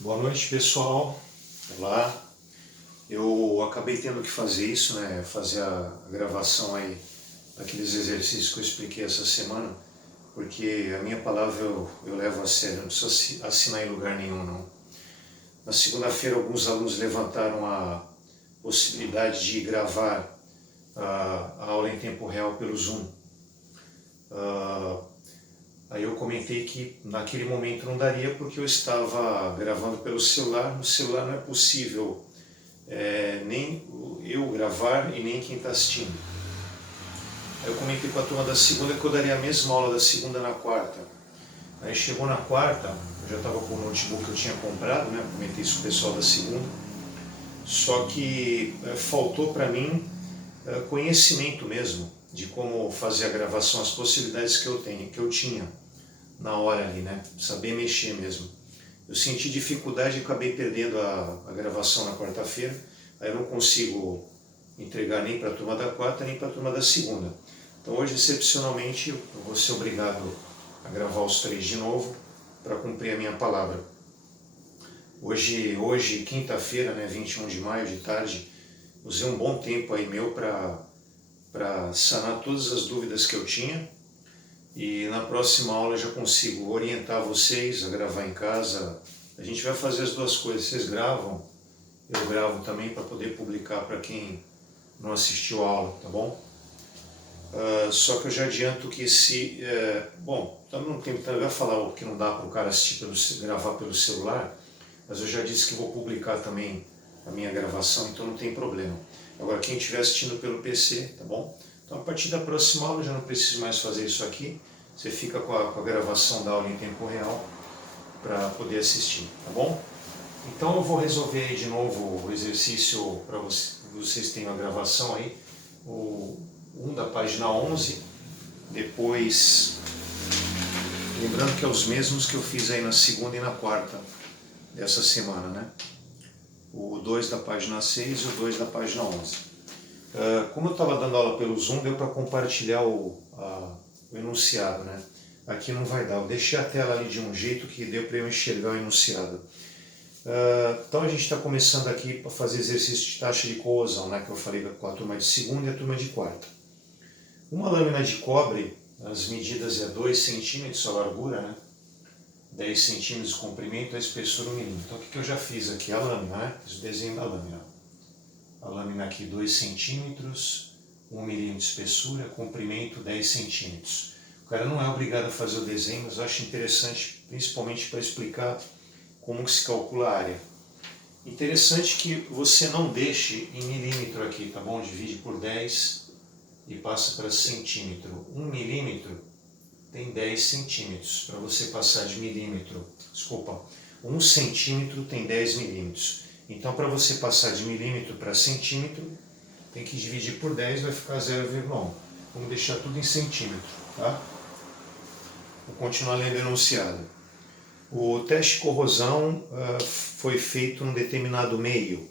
Boa noite, pessoal. Olá. Eu acabei tendo que fazer isso, né? Fazer a gravação aí daqueles exercícios que eu expliquei essa semana, porque a minha palavra eu levo a sério, não preciso assinar em lugar nenhum, não. Na segunda-feira, alguns alunos levantaram a possibilidade de gravar a aula em tempo real pelo Zoom. Aí eu comentei que naquele momento não daria porque eu estava gravando pelo celular. No celular não é possível nem eu gravar e nem quem está assistindo. Aí eu comentei com a turma da segunda que eu daria a mesma aula da segunda na quarta. Aí chegou na quarta, eu já estava com o notebook que eu tinha comprado, né? Comentei isso com o pessoal da segunda. Só que faltou para mim conhecimento mesmo de como fazer a gravação, as possibilidades que eu tinha na hora ali, né? Saber mexer mesmo. Eu senti dificuldade e acabei perdendo a gravação na quarta-feira. Aí eu não consigo entregar nem para a turma da quarta, nem para a turma da segunda. Então hoje, excepcionalmente, eu vou ser obrigado a gravar os 3 de novo para cumprir a minha palavra. Hoje quinta-feira, né, 21 de maio, de tarde, usei um bom tempo aí meu para sanar todas as dúvidas que eu tinha. E na próxima aula eu já consigo orientar vocês a gravar em casa. A gente vai fazer as duas coisas. Vocês gravam, eu gravo também para poder publicar para quem não assistiu a aula, tá bom? Só que eu já adianto que bom, também não tem tempo a falar que não dá para o cara assistir gravar pelo celular, mas eu já disse que vou publicar também a minha gravação, então não tem problema. Agora, quem estiver assistindo pelo PC, tá bom? Então, a partir da próxima aula, eu já não preciso mais fazer isso aqui. Você fica com a gravação da aula em tempo real para poder assistir, tá bom? Então, eu vou resolver aí de novo o exercício para vocês terem a gravação aí. Um da página 11, depois, lembrando que é os mesmos que eu fiz aí na segunda e na quarta dessa semana, né? O 2 da página 6 e o 2 da página 11. Como eu estava dando aula pelo Zoom, deu para compartilhar o enunciado, né? Aqui não vai dar, eu deixei a tela ali de um jeito que deu para eu enxergar o enunciado. Então a gente está começando aqui para fazer exercício de taxa de corrosão, né? Que eu falei com a turma de segunda e a turma de quarta. Uma lâmina de cobre, as medidas é 2 centímetros a largura, né? 10 centímetros de comprimento, a espessura 1 milímetro. Então o que eu já fiz aqui? A lâmina, né? Fiz o desenho da lâmina. A lâmina aqui 2 centímetros, 1 milímetro de espessura, comprimento 10 centímetros. O cara não é obrigado a fazer o desenho, mas eu acho interessante, principalmente para explicar como que se calcula a área. Interessante que você não deixe em milímetro aqui, tá bom? Divide por 10 e passa para centímetro. 1 milímetro tem 10 centímetros. Para você passar de milímetro, 1 centímetro tem 10 milímetros. Então, para você passar de milímetro para centímetro, tem que dividir por 10, vai ficar 0,1. Vamos deixar tudo em centímetro, tá? Vou continuar lendo o enunciado. O teste de corrosão foi feito num determinado meio,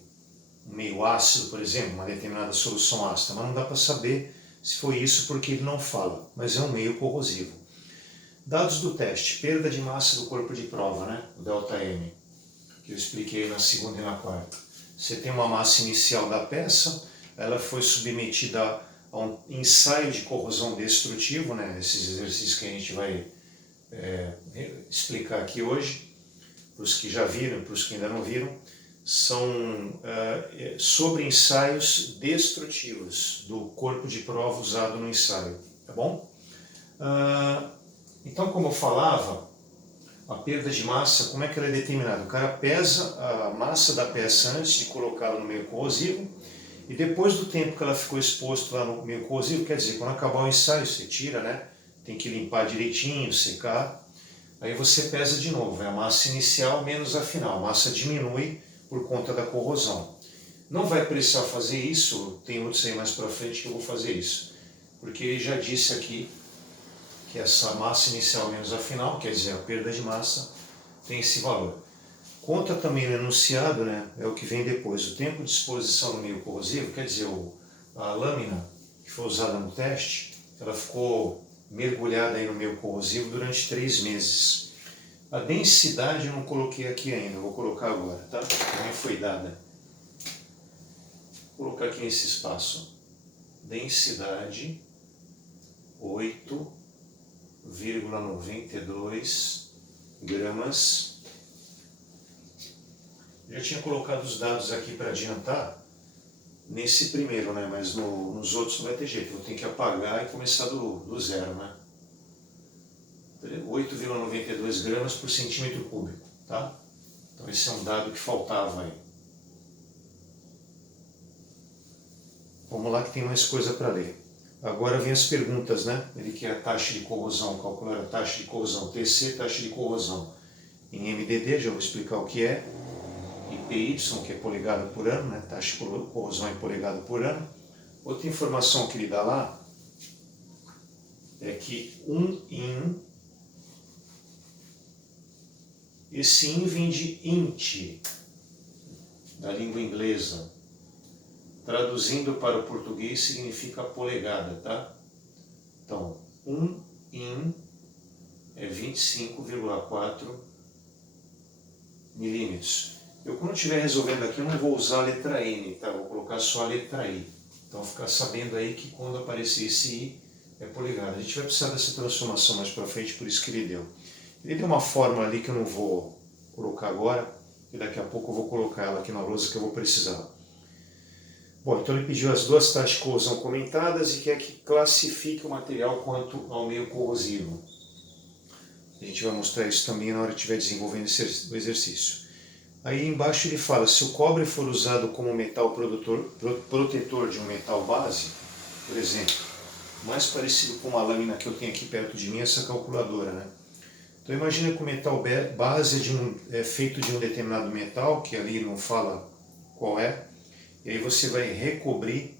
um meio ácido, por exemplo, uma determinada solução ácida, mas não dá para saber se foi isso porque ele não fala, mas é um meio corrosivo. Dados do teste: perda de massa do corpo de prova, né? O ΔM, que eu expliquei na segunda e na quarta. Você tem uma massa inicial da peça, ela foi submetida a um ensaio de corrosão destrutivo, né? Esses exercícios que a gente vai explicar aqui hoje, para os que já viram, para os que ainda não viram, são sobre ensaios destrutivos do corpo de prova usado no ensaio, tá bom? Então, como eu falava, a perda de massa, como é que ela é determinada? O cara pesa a massa da peça antes de colocá-la no meio corrosivo, e depois do tempo que ela ficou exposta lá no meio corrosivo, quer dizer, quando acabar o ensaio, você tira, né? Tem que limpar direitinho, secar, aí você pesa de novo, é a massa inicial menos a final, a massa diminui por conta da corrosão. Não vai precisar fazer isso, tem outros aí mais para frente que eu vou fazer isso, porque ele já disse aqui que essa massa inicial menos a final, quer dizer, a perda de massa, tem esse valor. Conta também no enunciado, né, é o que vem depois, o tempo de exposição no meio corrosivo, quer dizer, a lâmina que foi usada no teste, ela ficou mergulhada aí no meio corrosivo durante 3 meses. A densidade eu não coloquei aqui ainda, vou colocar agora, tá? Também foi dada. Vou colocar aqui nesse espaço. Densidade 8,92 gramas. Já tinha colocado os dados aqui para adiantar nesse primeiro, né? Mas nos outros não vai ter jeito, vou ter que apagar e começar do zero, né? 8,92 gramas por centímetro cúbico, tá? Então esse é um dado que faltava aí. Vamos lá que tem mais coisa para ler. Agora vem as perguntas, né? Ele quer a taxa de corrosão, calcular a taxa de corrosão, TC, taxa de corrosão em MDD, já vou explicar o que é. E PY, que é polegada por ano, né? Taxa de corrosão em polegada por ano. Outra informação que ele dá lá é que in, esse in vem de int, da língua inglesa. Traduzindo para o português significa polegada, tá? Então, in é 25,4 milímetros. Eu, quando estiver resolvendo aqui, eu não vou usar a letra N, tá? Vou colocar só a letra I. Então, ficar sabendo aí que quando aparecer esse I, é polegada. A gente vai precisar dessa transformação mais para frente, por isso que ele deu. Ele deu uma fórmula ali que eu não vou colocar agora, e daqui a pouco eu vou colocar ela aqui na lousa que eu vou precisar. Bom, então ele pediu as duas taxas de corrosão comentadas e quer que classifique o material quanto ao meio corrosivo. A gente vai mostrar isso também na hora que estiver desenvolvendo o exercício. Aí embaixo ele fala, se o cobre for usado como metal protetor de um metal base, por exemplo, mais parecido com uma lâmina que eu tenho aqui perto de mim, essa calculadora, né? Então imagina que o metal base é feito de um determinado metal, que ali não fala qual é, e aí você vai recobrir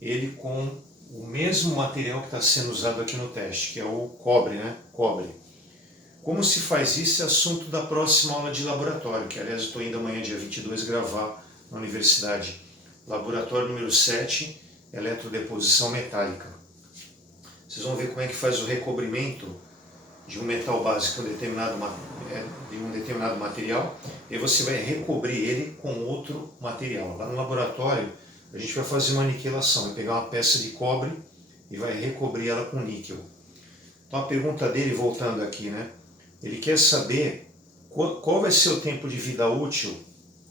ele com o mesmo material que está sendo usado aqui no teste, que é o cobre, né? Cobre. Como se faz isso é assunto da próxima aula de laboratório, que aliás eu estou indo amanhã, dia 22, gravar na universidade. Laboratório número 7, eletrodeposição metálica. Vocês vão ver como é que faz o recobrimento de um metal básico de um determinado material, e você vai recobrir ele com outro material. Lá no laboratório a gente vai fazer uma aniquilação, vai pegar uma peça de cobre e vai recobrir ela com níquel. Então a pergunta dele, voltando aqui, né? Ele quer saber qual vai ser o tempo de vida útil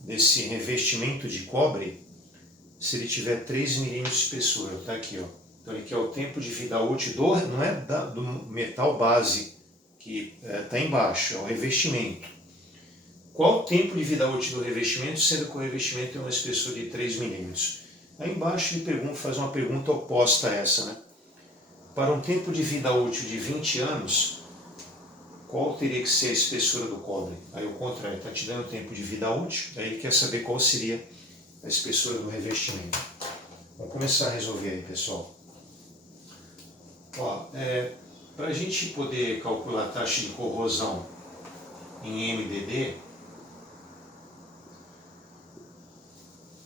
desse revestimento de cobre se ele tiver 3 milímetros de espessura. Está aqui, ó. Então ele quer o tempo de vida útil não é do metal base que está embaixo, é o revestimento. Qual o tempo de vida útil do revestimento, sendo que o revestimento tem uma espessura de 3 milímetros? Aí embaixo ele faz uma pergunta oposta a essa, né? Para um tempo de vida útil de 20 anos, qual teria que ser a espessura do cobre? Aí o contrário, está te dando tempo de vida útil, aí ele quer saber qual seria a espessura do revestimento. Vamos começar a resolver aí, pessoal. Para a gente poder calcular a taxa de corrosão em MDD,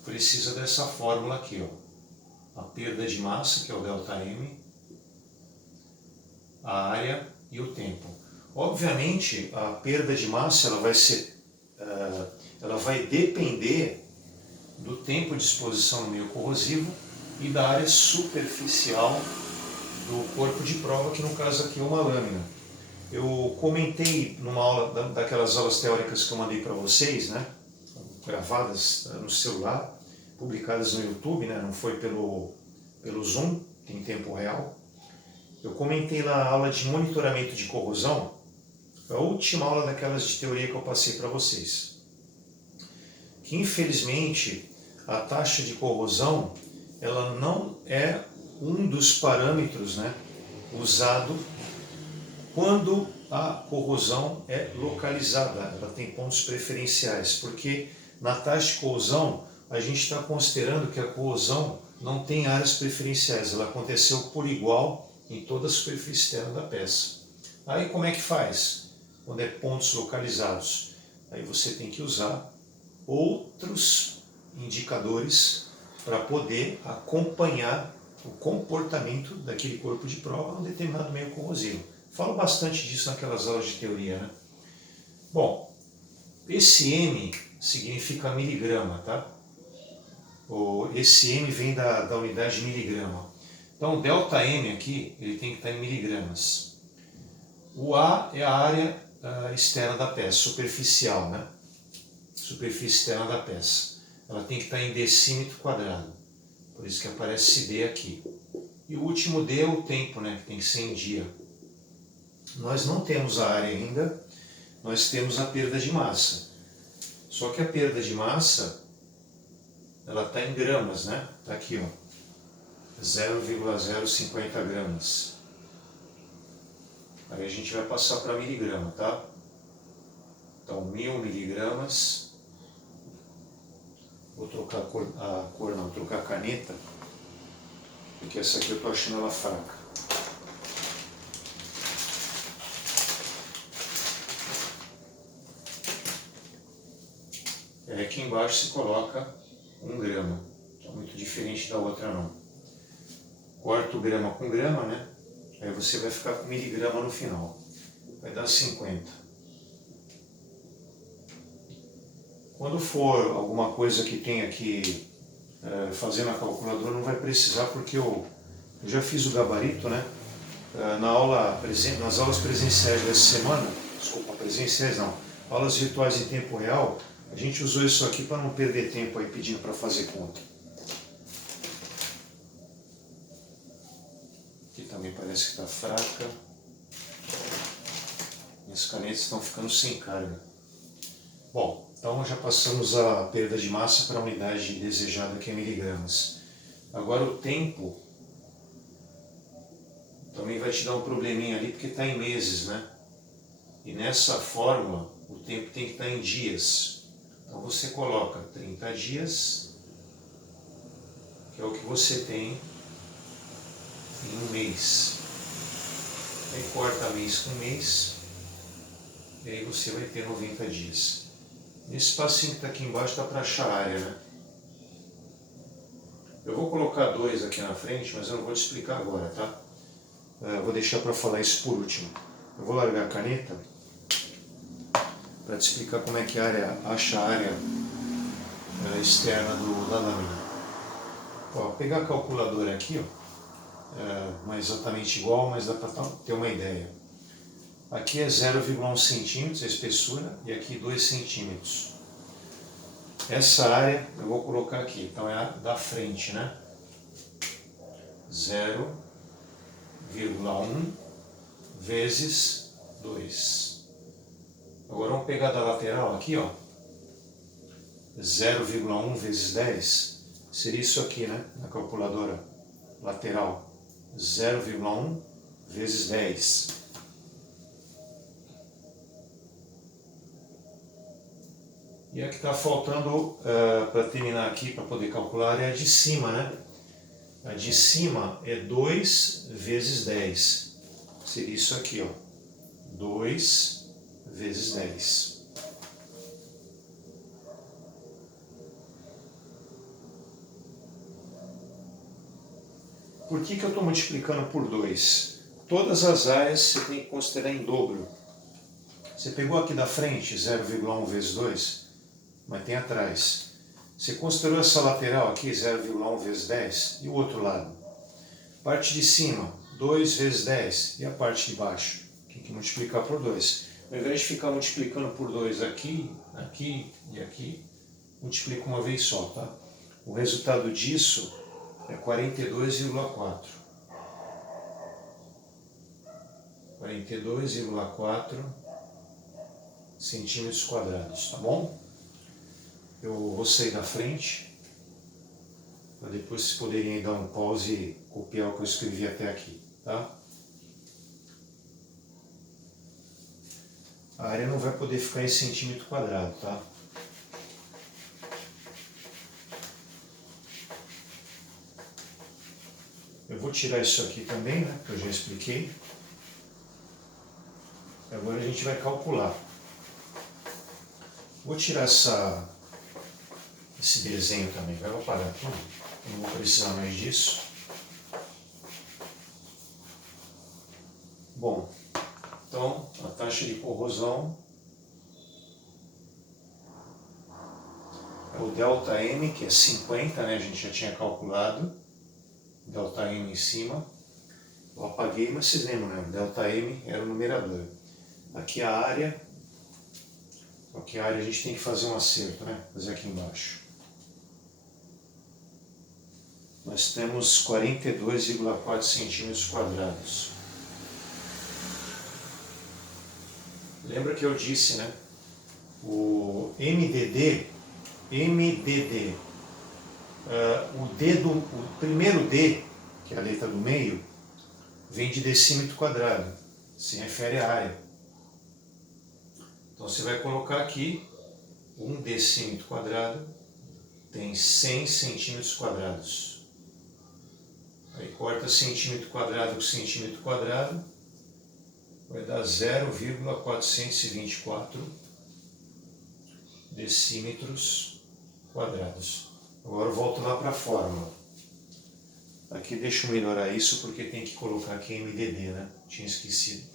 precisa dessa fórmula aqui, ó. A perda de massa, que é o ΔM, a área e o tempo. Obviamente, a perda de massa ela vai depender do tempo de exposição no meio corrosivo e da área superficial do corpo de prova, que no caso aqui é uma lâmina. Eu comentei numa aula, daquelas aulas teóricas que eu mandei para vocês, né, gravadas no celular, publicadas no YouTube, né, não foi pelo Zoom, em tempo real. Eu comentei na aula de monitoramento de corrosão, a última aula daquelas de teoria que eu passei para vocês, que infelizmente a taxa de corrosão ela não é um dos parâmetros, né, usado quando a corrosão é localizada. Ela tem pontos preferenciais, porque na taxa de corrosão a gente está considerando que a corrosão não tem áreas preferenciais, ela aconteceu por igual em toda a superfície externa da peça. Aí como é que faz? Quando é pontos localizados, aí você tem que usar outros indicadores para poder acompanhar o comportamento daquele corpo de prova num determinado meio corrosivo. Falo bastante disso naquelas aulas de teoria, né? Bom, esse M significa miligrama, tá? Esse M vem da unidade de miligrama. Então, delta M aqui, ele tem que estar em miligramas. O A é a área externa da peça, superficial, né? Superfície externa da peça. Ela tem que estar em decímetro quadrado. Por isso que aparece esse D aqui. E o último D é o tempo, né? Que tem que ser em dia. Nós não temos a área ainda, nós temos a perda de massa. Só que a perda de massa, ela está em gramas, né? Está aqui, ó. 0,050 gramas. Aí a gente vai passar para miligrama, tá? Então, 1000 miligramas. Vou trocar a cor não, vou trocar a caneta, porque essa aqui eu estou achando ela fraca. E aí aqui embaixo se coloca 1 grama. Então, muito diferente da outra não. Corta o grama com grama, né? Aí você vai ficar com miligrama no final. Vai dar 50. Quando for alguma coisa que tenha que fazer na calculadora, não vai precisar, porque eu já fiz o gabarito, né? Nas aulas presenciais dessa semana, desculpa, presenciais não, aulas virtuais em tempo real, a gente usou isso aqui para não perder tempo aí pedindo para fazer conta. Aqui também parece que está fraca. Minhas canetas estão ficando sem carga. Bom, então já passamos a perda de massa para a unidade desejada, que é miligramas. Agora o tempo também vai te dar um probleminha ali, porque está em meses, né? E nessa fórmula, o tempo tem que estar em dias. Então você coloca 30 dias, que é o que você tem em um mês. Aí corta mês com mês, e aí você vai ter 90 dias. Esse espacinho que está aqui embaixo dá para achar a área, né? Eu vou colocar 2 aqui na frente, mas eu não vou te explicar agora, tá? Eu vou deixar para falar isso por último. Eu vou largar a caneta para te explicar como é que acha a área externa da lâmina. Ó, pegar a calculadora aqui, ó, não é exatamente igual, mas dá para ter uma ideia. Aqui é 0,1 centímetros a espessura e aqui 2 centímetros. Essa área eu vou colocar aqui, então é a da frente, né? 0,1 vezes 2. Agora vamos pegar da lateral aqui, ó. 0,1 vezes 10 seria isso aqui, né? Na calculadora lateral. 0,1 vezes 10. E a que está faltando para terminar aqui, para poder calcular, é a de cima, né? A de cima é 2 vezes 10. Seria isso aqui, ó. 2 vezes 10. Por que eu estou multiplicando por 2? Todas as áreas você tem que considerar em dobro. Você pegou aqui da frente 0,1 vezes 2, mas tem atrás. Você considerou essa lateral aqui 0,1 vezes 10 e o outro lado. Parte de cima 2 vezes 10 e a parte de baixo. Tem que multiplicar por 2. Ao invés de ficar multiplicando por 2 aqui, aqui e aqui, multiplica uma vez só, tá? O resultado disso é 42,4. 42,4 centímetros quadrados, tá bom? Eu vou sair da frente, para depois vocês poderem dar um pause e copiar o que eu escrevi até aqui, tá? A área não vai poder ficar em centímetro quadrado, tá? Eu vou tirar isso aqui também, né, que eu já expliquei. Agora a gente vai calcular. Vou tirar esse desenho também, vai apagar tudo. Não vou precisar mais disso. Bom, então a taxa de corrosão é o ΔM, que é 50, né? A gente já tinha calculado. ΔM em cima. Eu apaguei, mas vocês lembram, né? O ΔM era o numerador. Aqui a área. Aqui a área a gente tem que fazer um acerto, né? Fazer aqui embaixo. Nós temos 42,4 centímetros quadrados. Lembra que eu disse, né? O MDD, o primeiro D, que é a letra do meio, vem de decímetro quadrado, se refere à área. Então você vai colocar aqui, 1 decímetro quadrado tem 100 centímetros quadrados. Aí corta centímetro quadrado com centímetro quadrado, vai dar 0,424 decímetros quadrados. Agora eu volto lá para a fórmula. Aqui deixa eu melhorar isso porque tem que colocar aqui MDD, né? Tinha esquecido.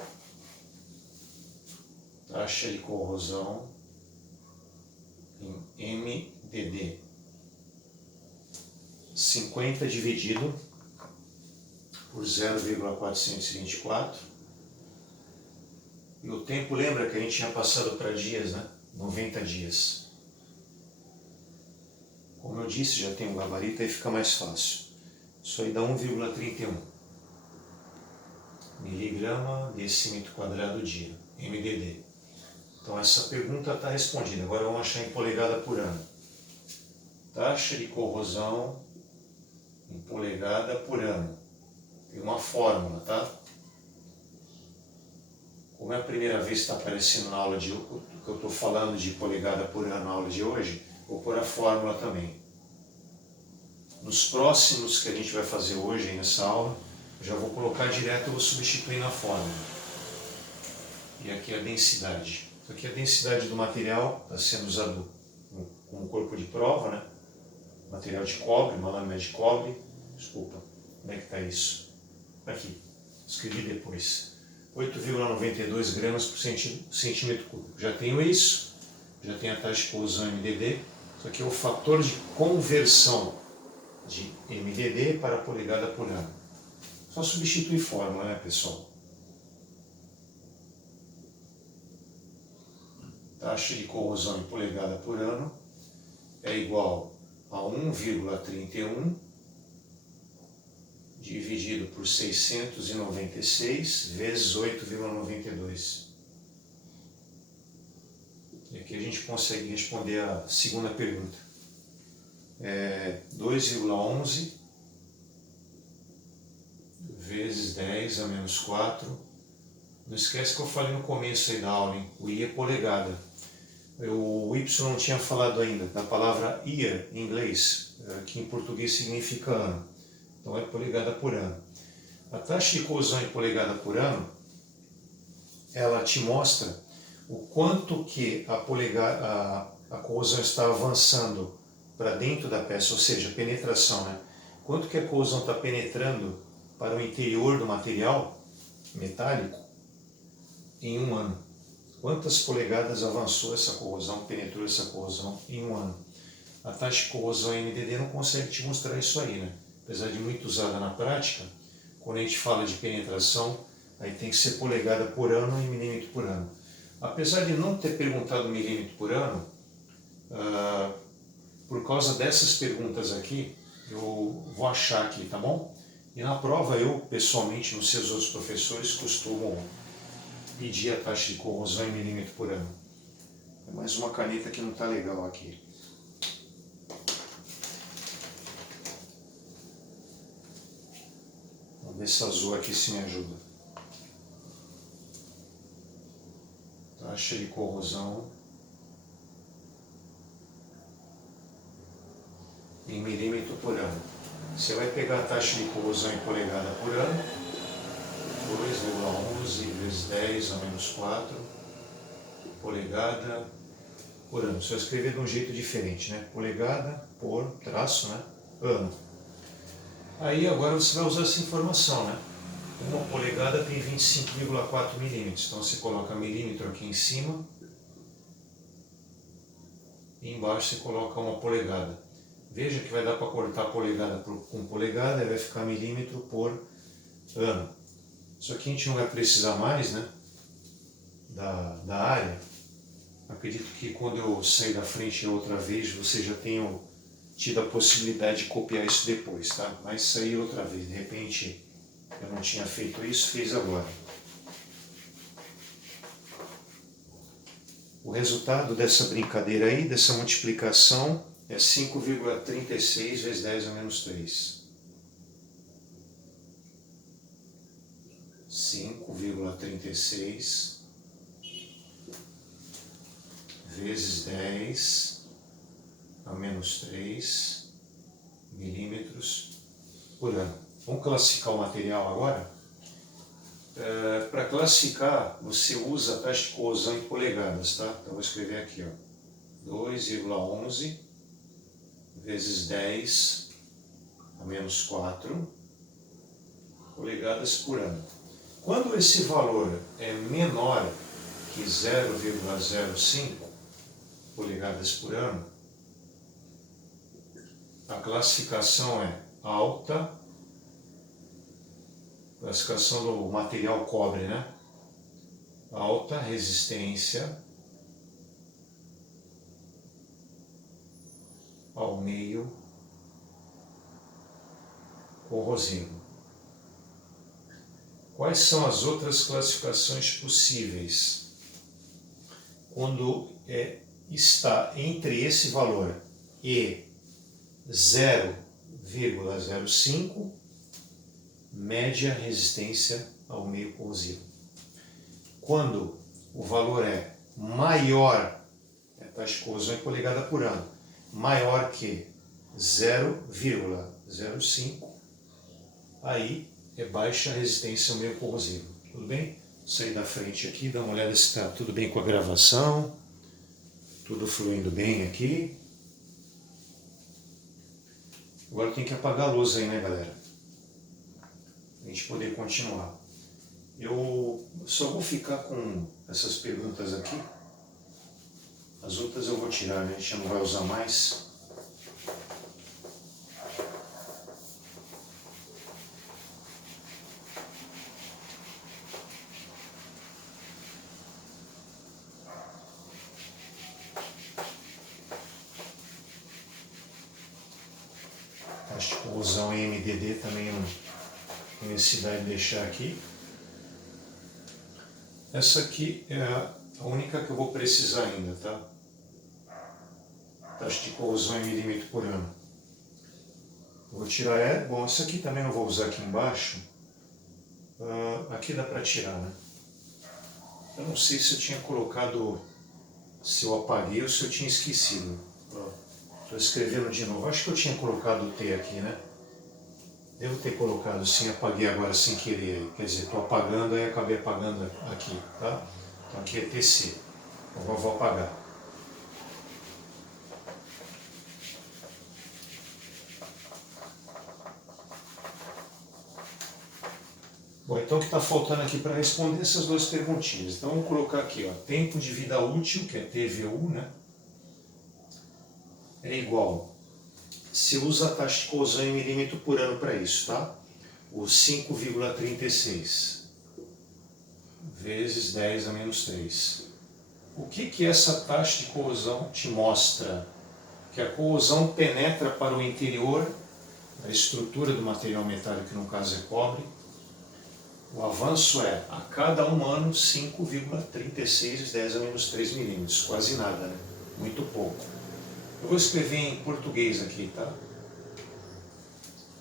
Taxa de corrosão em MDD. 50 dividido por 0,424. E o tempo, lembra que a gente tinha passado para dias, né? 90 dias. Como eu disse, já tem um gabarito, aí fica mais fácil. Isso aí dá 1,31 miligrama decímetro quadrado dia, MDD. Então essa pergunta está respondida. Agora vamos achar em polegada por ano. Taxa de corrosão em polegada por ano. Tem uma fórmula, tá? Como é a primeira vez que está aparecendo na aula de que eu estou falando de polegada por ano na aula de hoje, vou pôr a fórmula também. Nos próximos que a gente vai fazer hoje nessa aula, eu já vou colocar direto, eu vou substituir na fórmula. E aqui a densidade. Isso aqui é a densidade do material, está sendo usado como corpo de prova, né? Material de cobre, uma lâmina de cobre. Desculpa, como é que está isso? Aqui, escrevi depois. 8,92 gramas por centímetro cúbico. Já tenho isso, já tenho a taxa de corrosão MDD. Isso aqui é o fator de conversão de MDD para polegada por ano. Só substituir fórmula, né, pessoal? Taxa de corrosão em polegada por ano é igual a 1,31 dividido por 696 vezes 8,92. E aqui a gente consegue responder a segunda pergunta. 2,11 vezes 10 a menos 4. Não esquece que eu falei no começo aí da aula, hein? O I é polegada. O Y não tinha falado ainda, da palavra year em inglês, que em português significa ano. Então é polegada por ano. A taxa de corrosão em polegada por ano, ela te mostra o quanto que a corrosão está avançando para dentro da peça, ou seja, penetração, né? Quanto que a corrosão está penetrando para o interior do material metálico em um ano. Quantas polegadas avançou essa corrosão, penetrou essa corrosão em um ano. A taxa de corrosão MDD não consegue te mostrar isso aí, né? Apesar de muito usada na prática, quando a gente fala de penetração, aí tem que ser polegada por ano e milímetro por ano. Apesar de não ter perguntado milímetro por ano, por causa dessas perguntas aqui, eu vou achar aqui, tá bom? E na prova eu, pessoalmente, nos seus outros professores, costumo pedir a taxa de corrosão em milímetro por ano. É mais uma caneta que não está legal aqui. Vamos ver esse azul aqui se me ajuda. Taxa de corrosão em milímetro por ano. Você vai pegar a taxa de corrosão em polegada por ano, 2,11 vezes 10 a menos 4 polegada por ano. Você vai escrever de um jeito diferente, né? Polegada por traço, né? Ano. Aí agora você vai usar essa informação, né? Uma polegada tem 25,4 milímetros. Então você coloca milímetro aqui em cima. e embaixo você coloca 1 polegada. Veja que vai dar para cortar polegada com polegada, e vai ficar milímetro por ano. Isso aqui a gente não vai precisar mais, né, da área. Acredito que quando eu sair da frente outra vez, você já tenha tido a possibilidade de copiar isso depois, tá? Mas sair outra vez, de repente eu não tinha feito isso, fiz agora. O resultado dessa brincadeira aí, dessa multiplicação, é 5,36 vezes 10 a menos 3. 5,36 vezes 10 a menos 3 milímetros por ano. Vamos classificar o material agora? Para classificar, você usa a taxa de corrosão em polegadas, tá? Então vou escrever aqui, ó, 2,11 vezes 10 a menos 4 polegadas por ano. Quando esse valor é menor que 0,05 polegadas por ano, a classificação é alta, classificação do material cobre, né? Alta resistência ao meio corrosivo. Quais são as outras classificações possíveis? Quando está entre esse valor e 0,05, média resistência ao meio corrosivo. Quando o valor é maior, a taxa de corrosão em polegada por ano, maior que 0,05, aí é baixa resistência ao meio corrosivo. Tudo bem? Vou sair da frente aqui, dar uma olhada se está tudo bem com a gravação, tudo fluindo bem aqui. Agora tem que apagar a luz aí, né, galera? Para a gente poder continuar. Eu só vou ficar com essas perguntas aqui. As outras eu vou tirar, né? A gente não vai usar mais. Taxa de corrosão em MDD também não tem necessidade de deixar aqui. Essa aqui é a única que eu vou precisar ainda, tá? Taxa de corrosão em milímetro por ano. Eu vou tirar, bom, essa aqui também eu vou usar aqui embaixo. Aqui dá para tirar, né? Eu não sei se eu tinha colocado, se eu apaguei ou se eu tinha esquecido. Estou escrevendo de novo. Acho que eu tinha colocado o T aqui, né? Devo ter colocado sim, apaguei agora sem querer. Quer dizer, estou apagando e acabei apagando aqui, tá? Então aqui é TC. Então eu vou apagar. Bom, então o que está faltando aqui para responder essas duas perguntinhas? Então vamos colocar aqui, ó, tempo de vida útil, que é TVU, né? É igual. Se usa a taxa de corrosão em milímetro por ano para isso, tá? O 5,36 vezes 10 a menos 3. O que essa taxa de corrosão te mostra? Que a corrosão penetra para o interior da estrutura do material metálico, que no caso é cobre. O avanço é, a cada 1 ano, 5,36 vezes 10 a menos 3 milímetros. Quase nada, né? Muito pouco. Eu vou escrever em português aqui, tá?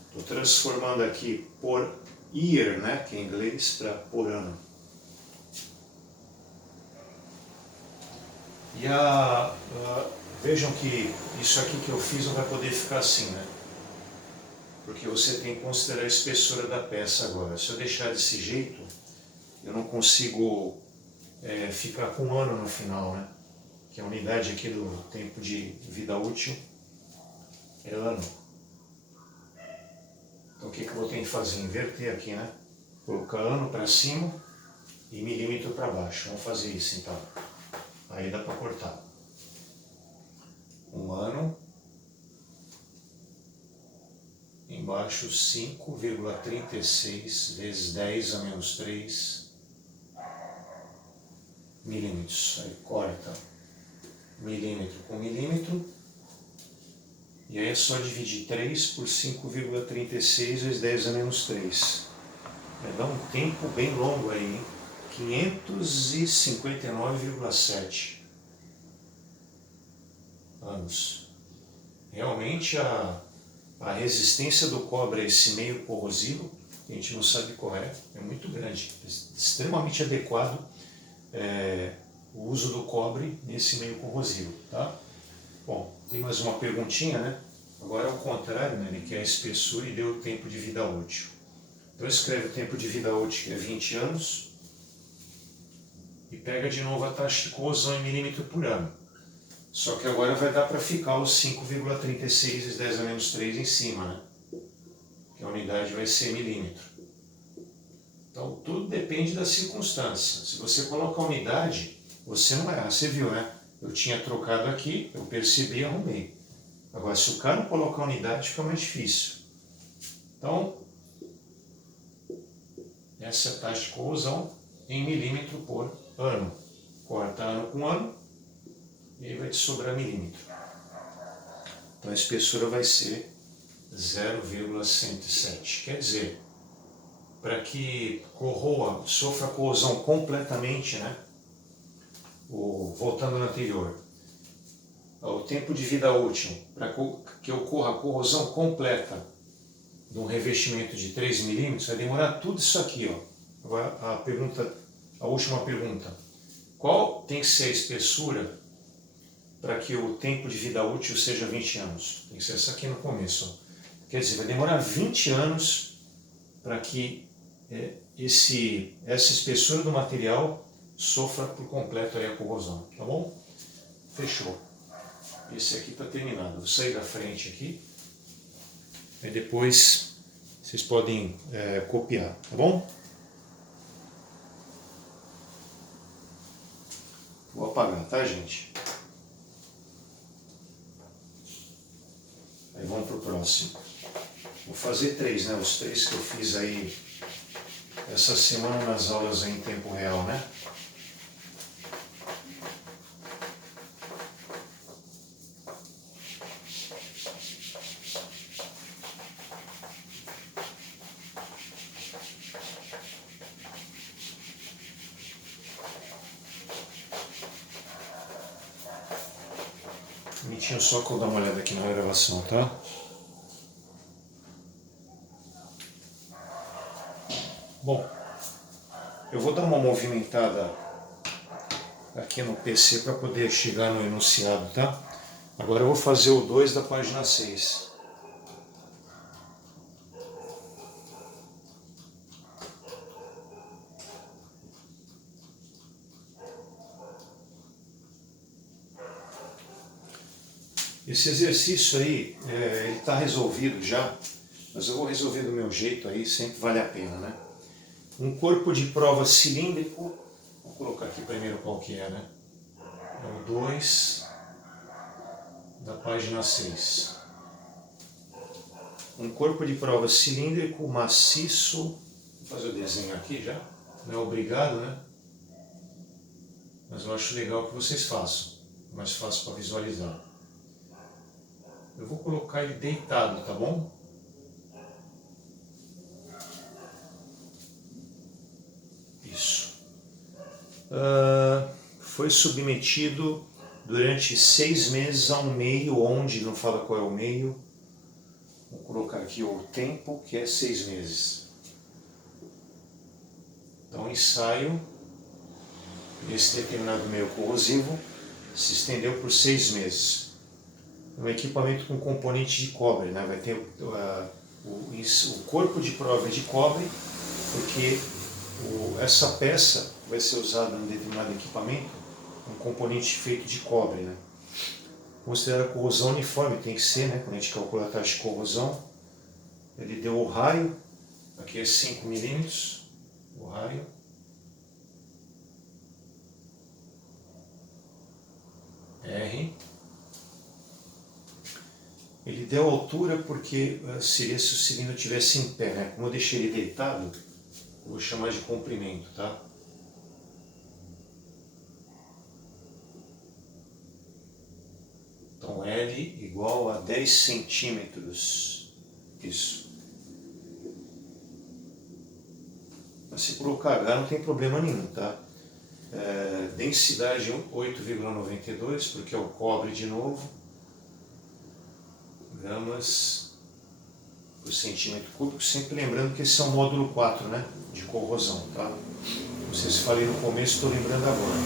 Estou transformando aqui por year, né, que é em inglês, para por ano. E vejam que isso aqui que eu fiz não vai poder ficar assim, né? Porque você tem que considerar a espessura da peça agora. Se eu deixar desse jeito, eu não consigo ficar com 1 ano no final, né? Que a unidade aqui do tempo de vida útil é ano. Então o que eu vou ter que fazer? Inverter aqui, né? Colocar ano para cima e milímetro para baixo. Vamos fazer isso então. Aí dá para cortar. embaixo 5,36 vezes 10 a menos 3 milímetros. Aí corta milímetro com milímetro. E aí é só dividir 3 por 5,36 vezes 10 a menos 3. Vai dar um tempo bem longo aí, hein? 559,7 anos. Realmente a resistência do cobre a esse meio corrosivo, que a gente não sabe qual é muito grande. É extremamente adequado o uso do cobre nesse meio corrosivo, tá? Bom, tem mais uma perguntinha, né? Agora é o contrário, né? Ele quer a espessura e deu o tempo de vida útil. Então escreve o tempo de vida útil, que é 20 anos, e pega de novo a taxa de corrosão em milímetro por ano. Só que agora vai dar para ficar os 5,36 vezes 10 a menos 3 em cima, né? Que a unidade vai ser milímetro. Então tudo depende da circunstância. Se você coloca a unidade, você não vai... você viu, né? Eu tinha trocado aqui, eu percebi e arrumei. Agora, se o cara não colocar a unidade, fica mais difícil. Então, essa é a taxa de corrosão em milímetro por ano. Corta ano com ano, e aí vai te sobrar milímetro. Então a espessura vai ser 0,107. Quer dizer, para que corroa, sofra corrosão completamente, né? Voltando no anterior, o tempo de vida útil, para que ocorra a corrosão completa de um revestimento de 3 milímetros, vai demorar tudo isso aqui, ó. Agora a última pergunta. Qual tem que ser a espessura para que o tempo de vida útil seja 20 anos? Tem que ser essa aqui no começo, ó. Quer dizer, vai demorar 20 anos para que essa espessura do material sofra por completo aí a corrosão, tá bom? Fechou. Esse aqui está terminado. Vou sair da frente aqui. E depois vocês podem copiar, tá bom? Vou apagar, tá, gente? Aí vamos para o próximo. Vou fazer 3, né? Os 3 que eu fiz aí essa semana nas aulas aí em tempo real, né? Minutinho só que eu dar uma olhada aqui na gravação, tá? Bom, eu vou dar uma movimentada aqui no PC para poder chegar no enunciado, tá? Agora eu vou fazer o 2 da página 6. Esse exercício aí, ele está resolvido já, mas eu vou resolver do meu jeito aí, sempre vale a pena, né? Um corpo de prova cilíndrico, vou colocar aqui primeiro qual que é, né? É o 2 da página 6. Um corpo de prova cilíndrico, maciço, vou fazer o desenho aqui já, não é obrigado, né? Mas eu acho legal que vocês façam, mais fácil para visualizar. Eu vou colocar ele deitado, tá bom? Isso. Foi submetido durante 6 meses a um meio, onde, não fala qual é o meio. Vou colocar aqui o tempo, que é 6 meses. Então, o ensaio, esse determinado meio corrosivo, se estendeu por 6 meses. Um equipamento com componente de cobre, né? Vai ter o corpo de prova de cobre, porque essa peça vai ser usada em determinado equipamento, um componente feito de cobre, né? Considera a corrosão uniforme, tem que ser, né? Quando a gente calcula a taxa de corrosão. Ele deu o raio, aqui é 5 milímetros, o raio. R. Ele deu altura porque seria se o cilindro estivesse em pé, né? Como eu deixei ele deitado, eu vou chamar de comprimento, tá? Então L igual a 10 centímetros. Isso. Mas se colocar H não tem problema nenhum, tá? Densidade 8,92, porque é o cobre de novo. Gramas por centímetro cúbico, sempre lembrando que esse é o módulo 4, né? De corrosão, tá? Não sei se falei no começo, estou lembrando agora.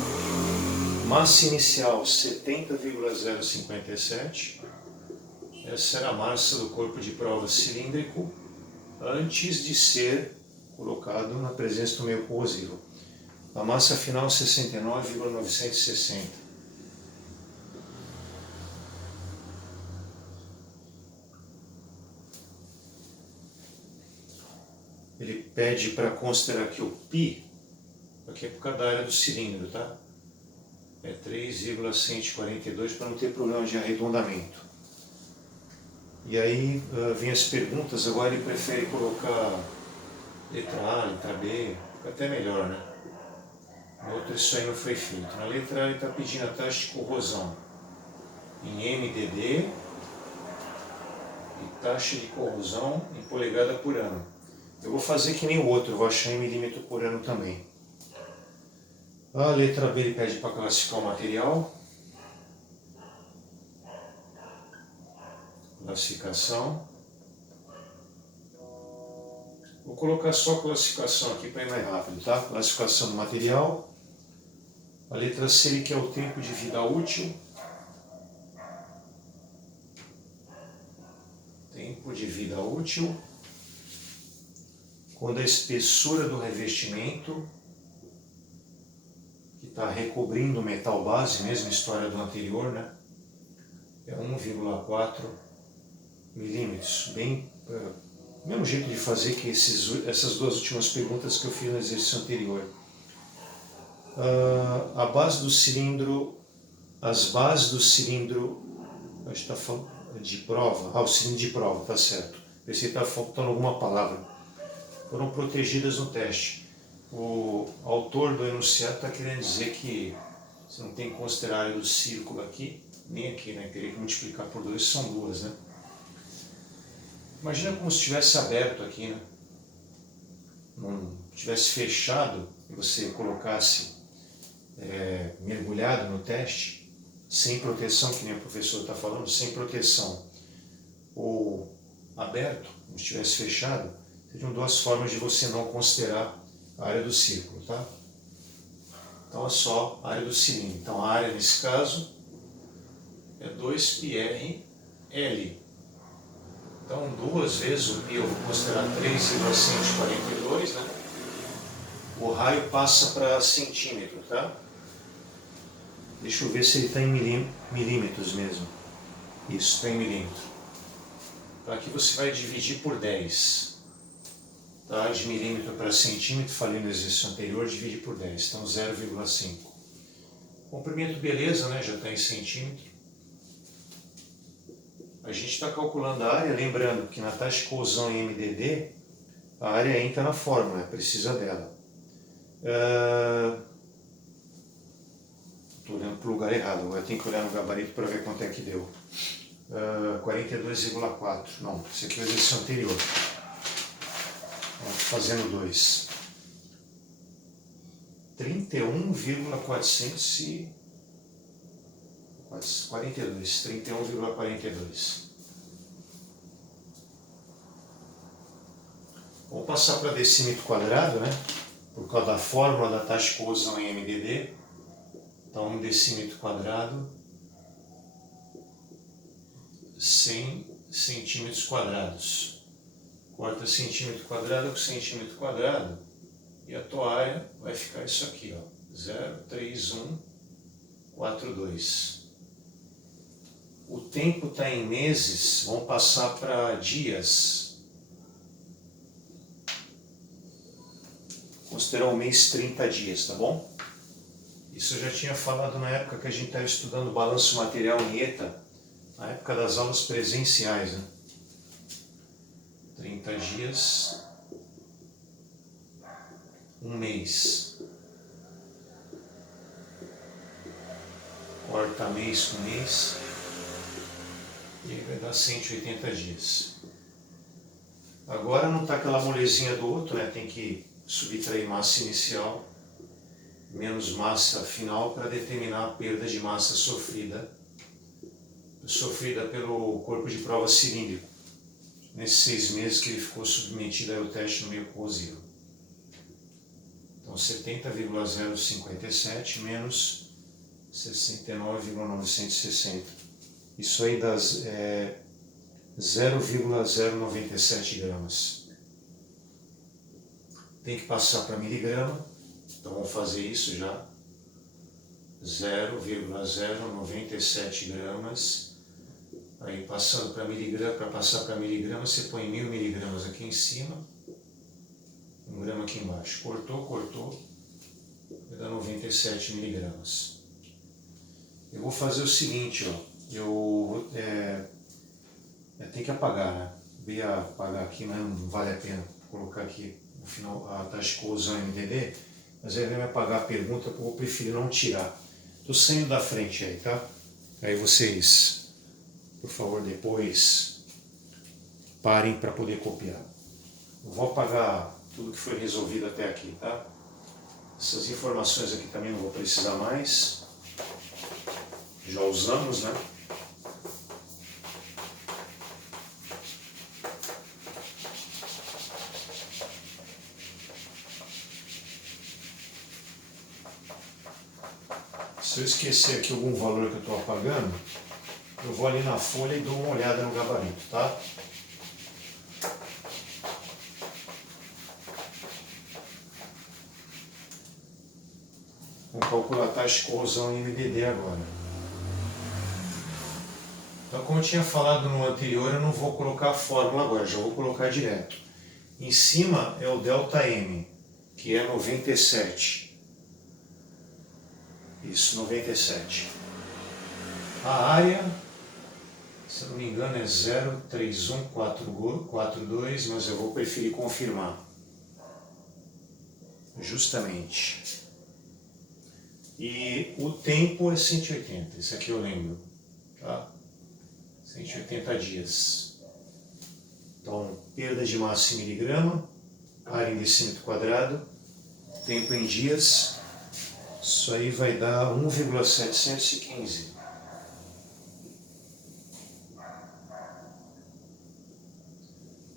Massa inicial 70,057. Essa era a massa do corpo de prova cilíndrico antes de ser colocado na presença do meio corrosivo. A massa final 69,960. Ele pede para considerar que o π, aqui é por causa da área do cilindro, tá? É 3,142 para não ter problema de arredondamento. E aí vem as perguntas, agora ele prefere colocar letra A, letra B, fica até melhor, né? Na outra isso aí não foi feito. Na letra A ele está pedindo a taxa de corrosão em MDD e taxa de corrosão em polegada por ano. Eu vou fazer que nem o outro, eu vou achar em milímetro por ano também. A letra B ele pede para classificar o material. Classificação. Vou colocar só a classificação aqui para ir mais rápido, tá? Classificação do material. A letra C ele quer o tempo de vida útil. Tempo de vida útil. Quando a espessura do revestimento, que está recobrindo o metal base, mesma história do anterior, né? É 1,4 milímetros. Bem, mesmo jeito de fazer que essas duas últimas perguntas que eu fiz no exercício anterior. A base do cilindro, as bases do cilindro, a gente está falando de prova, o cilindro de prova, tá certo. Pensei que estava faltando alguma palavra. Foram protegidas no teste. O autor do enunciado está querendo dizer que você não tem que considerar a área do círculo aqui, nem aqui, né? Teria que multiplicar por 2, são duas, né? Imagina como se estivesse aberto aqui, né? Não tivesse fechado e você colocasse mergulhado no teste, sem proteção, que nem o professor está falando, sem proteção, ou aberto, como se estivesse fechado, seriam duas formas de você não considerar a área do círculo, tá? Então é só a área do cilindro. Então a área, nesse caso, é 2πrL. Então, duas vezes o π eu vou considerar 3,142, né? O raio passa para centímetro, tá? Deixa eu ver se ele está em milímetros mesmo. Isso, está em milímetro. Então aqui você vai dividir por 10. Tá? De milímetro para centímetro, falei no exercício anterior, divide por 10. Então 0,5. Comprimento, beleza, né? Já está em centímetro. A gente está calculando a área, lembrando que na taxa de corrosão em MDD, a área entra na fórmula, precisa dela. Estou olhando para o lugar errado, agora tem que olhar no gabarito para ver quanto é que deu. 42,4. Não, esse aqui é o exercício anterior. Fazendo 2. 31,42. Vamos passar para decímetro quadrado, né? Por causa da fórmula da taxa de corrosão em MDD. Então, 1 decímetro quadrado, 100 centímetros quadrados. Corta centímetro quadrado com centímetro quadrado e a tua área vai ficar isso aqui, ó, 0,3142. O tempo está em meses, vamos passar para dias. Considerar um mês 30 dias, tá bom? Isso eu já tinha falado na época que a gente estava estudando balanço material em ETA, na época das aulas presenciais, né? 30 dias, um mês. Corta mês com mês e aí vai dar 180 dias. Agora não está aquela molezinha do outro, né? Tem que subtrair massa inicial menos massa final para determinar a perda de massa sofrida pelo corpo de prova cilíndrico, nesses 6 meses que ele ficou submetido ao teste no meio corrosivo. Então 70,057 menos 69,960. Isso aí dá 0,097 gramas. Tem que passar para miligrama, então vamos fazer isso já. 0,097 gramas. Aí passando para miligrama, para passar para miligrama, você põe 1000 miligramas aqui em cima, 1 grama aqui embaixo. Cortou, vai dar 97 miligramas. Eu vou fazer o seguinte, ó, eu tenho que apagar, né? Eu ia apagar aqui, mas não vale a pena colocar aqui no final a taxa de corrosão MDD, mas aí vai me apagar a pergunta, eu vou preferir não tirar. Estou saindo da frente aí, tá? Aí vocês, por favor, depois parem para poder copiar. Eu vou apagar tudo que foi resolvido até aqui, tá? Essas informações aqui também não vou precisar mais. Já usamos, né? Se eu esquecer aqui algum valor que eu estou apagando, eu vou ali na folha e dou uma olhada no gabarito, tá? Vamos calcular a taxa de corrosão em MDD agora. Então, como eu tinha falado no anterior, eu não vou colocar a fórmula agora, já vou colocar direto. Em cima é o ΔM, que é 97. Isso, 97. A área, se não me engano, é 03142, mas eu vou preferir confirmar. Justamente. E o tempo é 180, esse aqui eu lembro, tá? 180 dias. Então, perda de massa em miligrama, área em decímetro quadrado, tempo em dias, isso aí vai dar 1,715.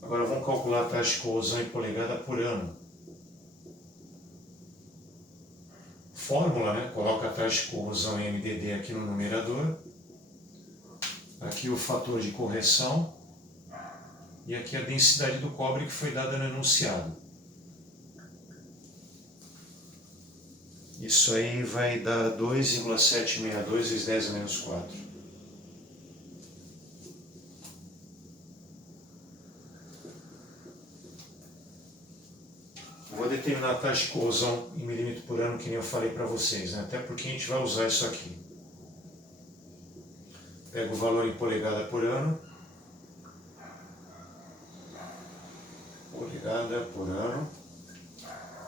Agora vamos calcular a taxa de corrosão em polegada por ano. Fórmula, né? Coloca a taxa de corrosão em MDD aqui no numerador. Aqui o fator de correção. E aqui a densidade do cobre que foi dada no enunciado. Isso aí vai dar 2,762 vezes 10 a menos 4. Eu vou determinar a taxa de corrosão em milímetro por ano, que nem eu falei para vocês, né? Até porque a gente vai usar isso aqui. Pego o valor em polegada por ano. Polegada por ano.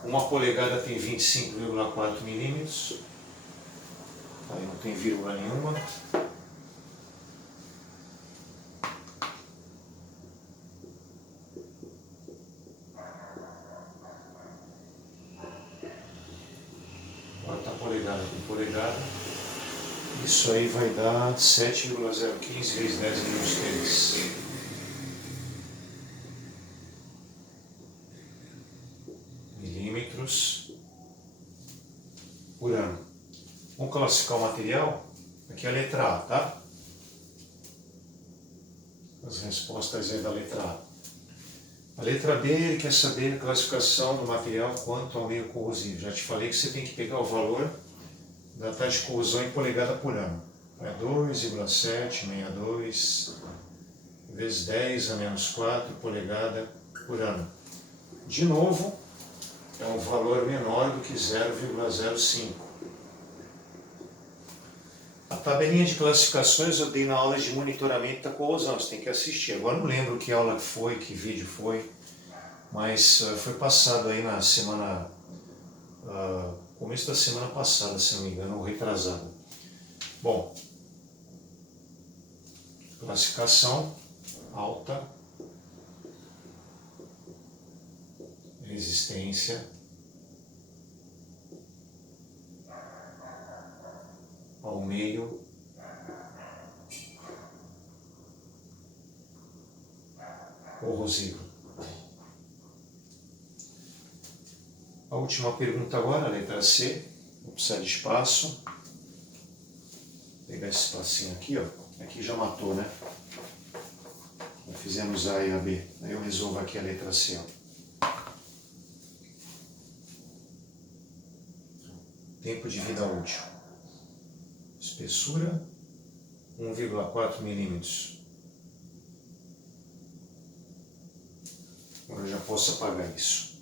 Uma polegada tem 25,4 milímetros. Aí não tem vírgula nenhuma. Quarta polegada com polegada. Isso aí vai dar 7,015 vezes 10 menos 3. Milímetros por ano. Vamos classificar o material? Aqui é a letra A, tá? As respostas aí da letra A. A letra B, ele quer saber a classificação do material quanto ao meio corrosivo. Já te falei que você tem que pegar o valor da taxa de corrosão em polegada por ano. É 2,762 vezes 10 a menos 4 polegada por ano. De novo, é um valor menor do que 0,05. A A tabelinha de classificações eu dei na aula de monitoramento da corrosão, você tem que assistir. Agora não lembro que aula foi, que vídeo foi, mas foi passado aí na semana, começo da semana passada, se não me engano, ou retrasado. Bom, classificação alta, resistência, ao meio, corrosivo. A última pergunta agora, a letra C, vou precisar de espaço. Vou pegar esse espacinho aqui, ó. Aqui já matou, né? Já fizemos A e a B. Aí eu resolvo aqui a letra C, ó. Tempo de vida útil. Espessura, 1,4 milímetros. Agora eu já posso apagar isso.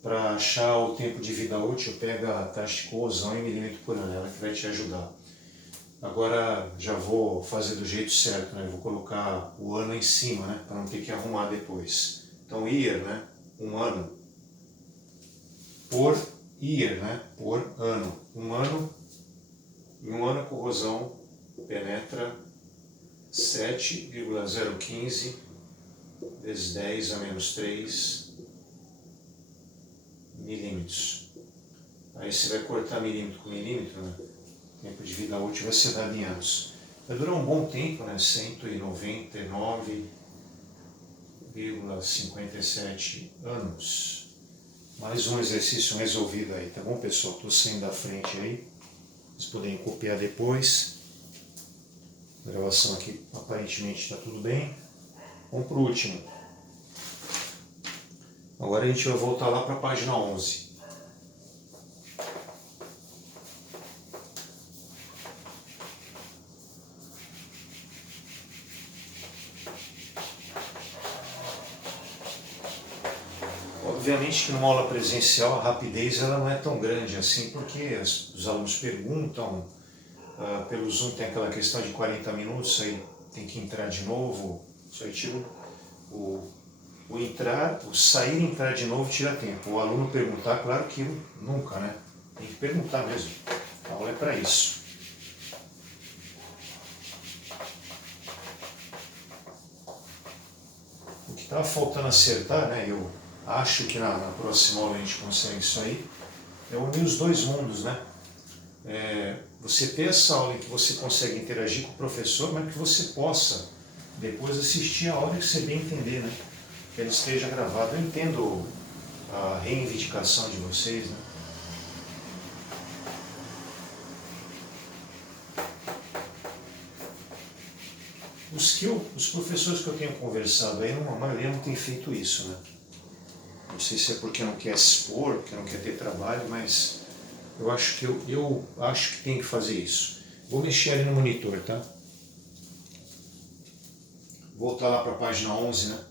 Para achar o tempo de vida útil, pega a taxa de corrosão em milímetro por ano, ela que vai te ajudar. Agora já vou fazer do jeito certo, né? Vou colocar o ano em cima, né? Para não ter que arrumar depois. Então, year, né? Um ano. Por year, né? Por ano. Um ano. Em um ano a corrosão penetra 7,015 vezes 10 a menos 3 milímetros. Aí você vai cortar milímetro com milímetro, né? O tempo de vida útil vai ser dado em anos. Vai durar um bom tempo, né? 199,57 anos. Mais um exercício resolvido aí, tá bom, pessoal? Estou saindo da frente aí. Vocês podem copiar depois. A gravação aqui aparentemente está tudo bem. Vamos para o último. Agora a gente vai voltar lá para a página 11. Obviamente que numa aula presencial a rapidez ela não é tão grande assim, porque os alunos perguntam, pelo Zoom tem aquela questão de 40 minutos, aí tem que entrar de novo, isso aí tira o sair e entrar de novo tira tempo. O aluno perguntar, claro que nunca, né? Tem que perguntar mesmo, a aula é para isso. O que estava faltando acertar, né? Eu acho que na próxima aula a gente consegue isso aí, é unir os dois mundos, né? Você ter essa aula em que você consegue interagir com o professor, mas que você possa depois assistir a aula e você bem entender, né? Que ele esteja gravado. Eu entendo a reivindicação de vocês, né? Os professores que eu tenho conversado aí, a maioria não tem feito isso, né? Não sei se é porque não quer se expor, porque não quer ter trabalho, mas eu acho que tem que fazer isso. Vou mexer ali no monitor, tá? Voltar lá para a página 11, né?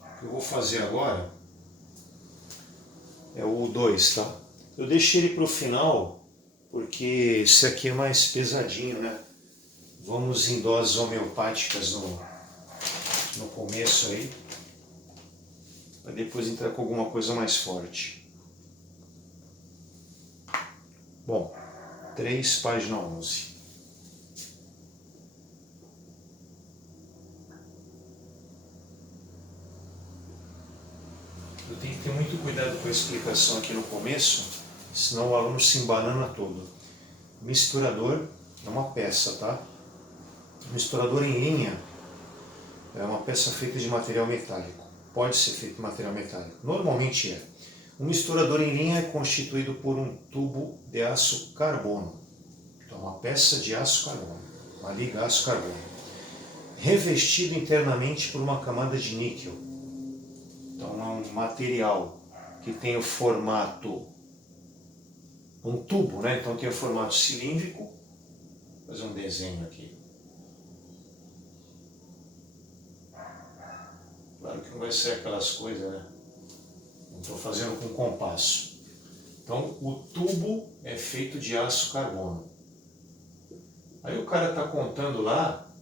O que eu vou fazer agora é o 2, tá? Eu deixei ele para o final, porque esse aqui é mais pesadinho, né? Vamos em doses homeopáticas no começo aí, para depois entrar com alguma coisa mais forte. Bom, 3, página 11. Eu tenho que ter muito cuidado com a explicação aqui no começo, senão o aluno se embanana todo. Misturador é uma peça, tá? Misturador em linha é uma peça feita de material metálico. Pode ser feito de material metálico. Normalmente é. Um misturador em linha é constituído por um tubo de aço carbono. Então, uma peça de aço carbono, uma liga aço carbono, revestido internamente por uma camada de níquel. Então, é um material que tem o formato, um tubo, né? Então tem o formato cilíndrico, fazer um desenho aqui. Claro que não vai ser aquelas coisas, né? Não estou fazendo com compasso. Então, o tubo é feito de aço carbono. Aí o cara está contando lá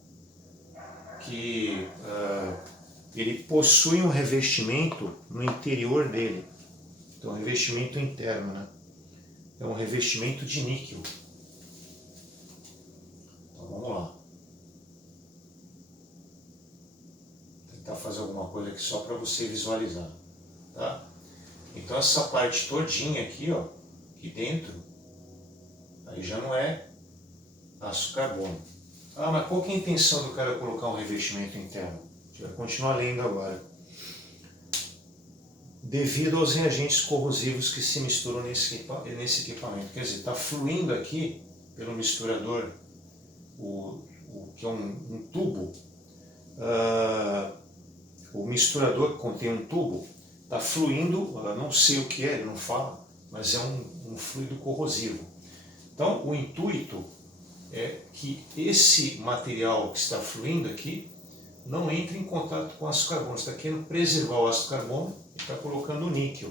que ele possui um revestimento no interior dele. Então, revestimento interno, né? É um revestimento de níquel. Então, vamos lá. Tentar fazer alguma coisa aqui só para você visualizar, tá? Então, essa parte todinha aqui, ó, aqui dentro, aí já não é aço carbono. Ah, mas qual que é a intenção do cara colocar um revestimento interno? A gente vai continuar lendo agora. Devido aos reagentes corrosivos que se misturam nesse equipamento. Quer dizer, está fluindo aqui pelo misturador, que é um tubo, o misturador que contém um tubo, está fluindo, não sei o que é, ele não fala, mas é um fluido corrosivo. Então, o intuito é que esse material que está fluindo aqui não entre em contato com o ácido carbono. Você está querendo preservar o ácido carbono e está colocando o níquel,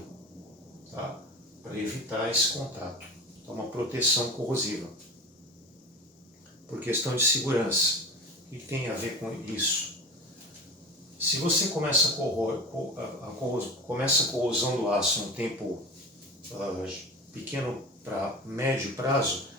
tá? Para evitar esse contato. Então, uma proteção corrosiva. Por questão de segurança. O que tem a ver com isso? Se você começa a corrosão do aço num tempo pequeno para médio prazo,